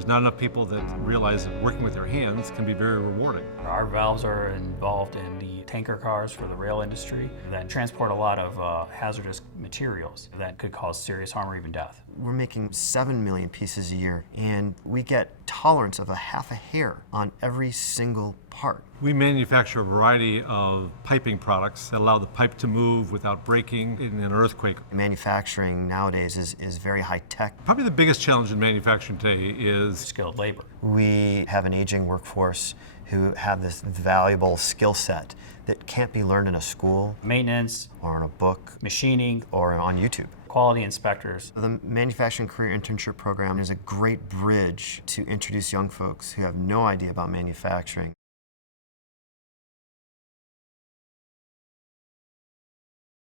There's not enough people that realize that working with their hands can be very rewarding. Our valves are involved in the tanker cars for the rail industry that transport a lot of hazardous materials that could cause serious harm or even death. We're making 7 million pieces a year, and we get tolerance of a half a hair on every single part. We manufacture a variety of piping products that allow the pipe to move without breaking in an earthquake. Manufacturing nowadays is very high tech. Probably the biggest challenge in manufacturing today is Skilled labor. We have an aging workforce who have this valuable skill set that can't be learned in a school, Maintenance, or in a book, machining, or on YouTube. quality inspectors. The Manufacturing Career Internship Program is a great bridge to introduce young folks who have no idea about manufacturing.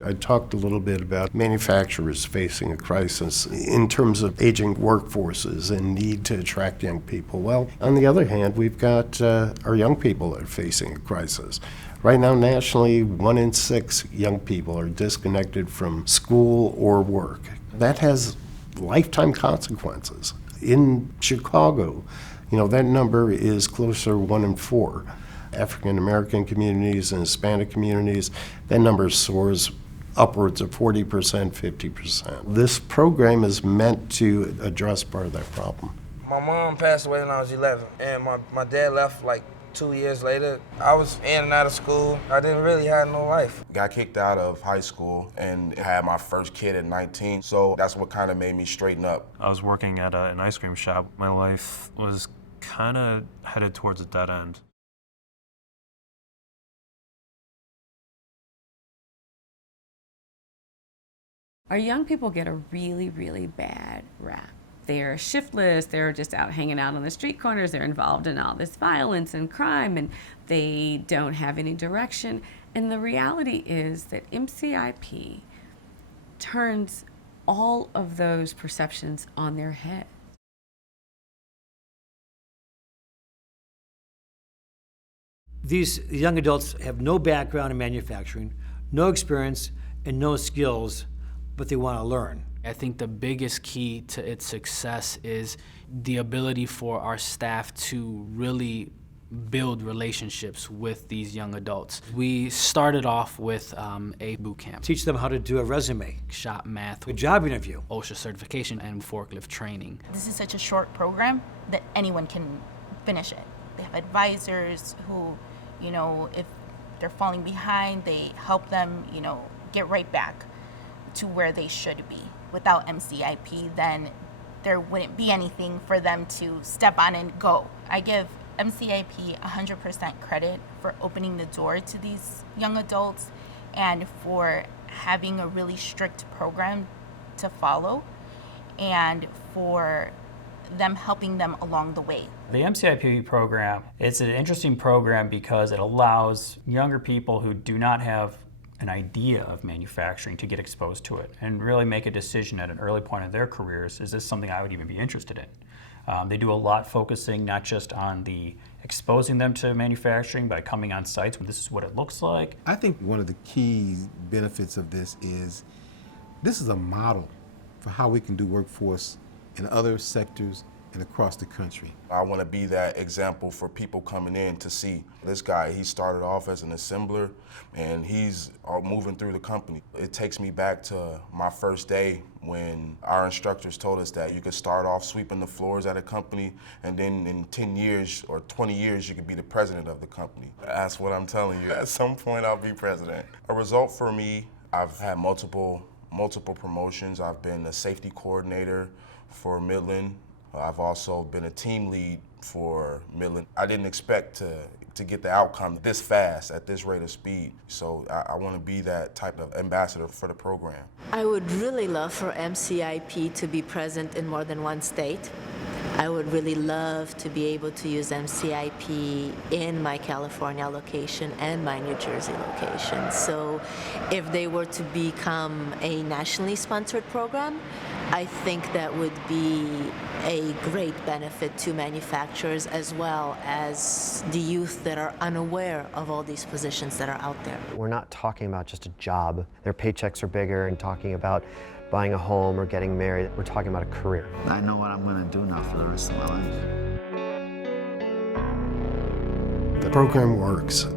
I talked a little bit about manufacturers facing a crisis in terms of aging workforces and need to attract young people. Well, on the other hand, we've got our young people that are facing a crisis. Right now, nationally, 1 in 6 young people are disconnected from school or work. That has lifetime consequences. In Chicago, that number is closer to 1 in 4. African American communities and Hispanic communities, that number soars upwards of 40%, 50%. This program is meant to address part of that problem. My mom passed away when I was 11, and my dad left like 2 years later. I was in and out of school. I didn't really have no life. Got kicked out of high school and had my first kid at 19, so that's what kind of made me straighten up. I was working at an ice cream shop. My life was kind of headed towards a dead end. Our young people get a really, really bad rap. They're shiftless, they're just out hanging out on the street corners, they're involved in all this violence and crime, and they don't have any direction. And the reality is that MCIP turns all of those perceptions on their head. These young adults have no background in manufacturing, no experience, and no skills, but they want to learn. I think the biggest key to its success is the ability for our staff to really build relationships with these young adults. We started off with a boot camp. Teach them how to do a resume, shop math, a job interview, OSHA certification, and forklift training. This is such a short program that anyone can finish it. They have advisors who, if they're falling behind, they help them, get right back to where they should be. Without MCIP, then there wouldn't be anything for them to step on and go. I give MCIP 100% credit for opening the door to these young adults and for having a really strict program to follow and for them helping them along the way. The MCIP program, it's an interesting program because it allows younger people who do not have an idea of manufacturing to get exposed to it and really make a decision at an early point in their careers, is this something I would even be interested in? They do a lot focusing not just on the exposing them to manufacturing by coming on sites when this is what it looks like. I think one of the key benefits of this is a model for how we can do workforce in other sectors and across the country. I want to be that example for people coming in to see this guy. He started off as an assembler and he's moving through the company. It takes me back to my first day when our instructors told us that you could start off sweeping the floors at a company and then in 10 years or 20 years you could be the president of the company. That's what I'm telling you. At some point I'll be president. A result for me, I've had multiple promotions. I've been a safety coordinator for Midland. I've also been a team lead for Midland. I didn't expect to get the outcome this fast at this rate of speed. So I want to be that type of ambassador for the program. I would really love for MCIP to be present in more than one state. I would really love to be able to use MCIP in my California location and my New Jersey location. So if they were to become a nationally sponsored program, I think that would be a great benefit to manufacturers as well as the youth that are unaware of all these positions that are out there. We're not talking about just a job. Their paychecks are bigger and talking about buying a home or getting married. We're talking about a career. I know what I'm going to do now for the rest of my life. The program works.